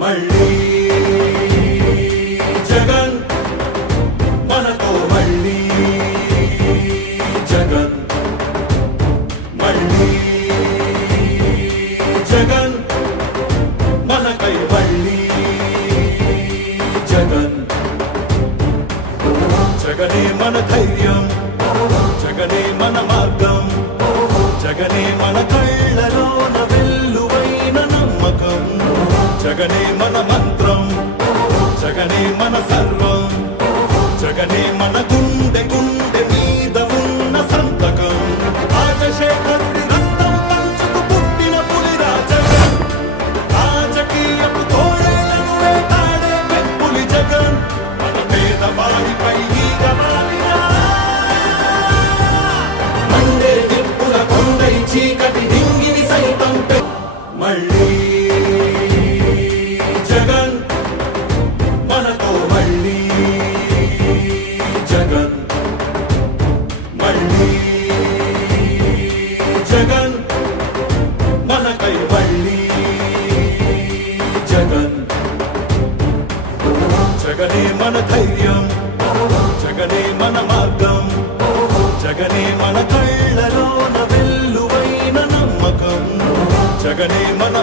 మళ్ళీ జగన్ మనతో మళ్ళీ జగన్ మళ్ళీ జగన్ మనకై మళ్ళీ జగన్ జగనే మన ధైర్యం జగనే మన మార్గం జగనే మన కళ్ళలోన వెల్లువైన నమ్మకం జగనే మన మంత్రం జగనే మన సర్వం జగనే మన గుండె గుండె మీద ఉన్న సంతకం రాజశేఖరుడి రక్తం పంచుకు పుట్టిన పులిరా జగన్ రాజకీయపు తోడేళ్లను వేటాడే పెప్పులి జగన్ మన పేదవాడిపై ఈగ వాలినా మండే నిప్పుల కొండై చీకటి డింగిని సైతం మళ్ళీ జగన్ మనతో మళ్ళీ జగన్ మళ్ళీ జగన్ మనకై మళ్ళీ జగన్ జగనే మన ధైర్యం జగనే మన మార్గం జగనే మన కళ్ళలోన వెల్లువైన నమ్మకం జగనే మన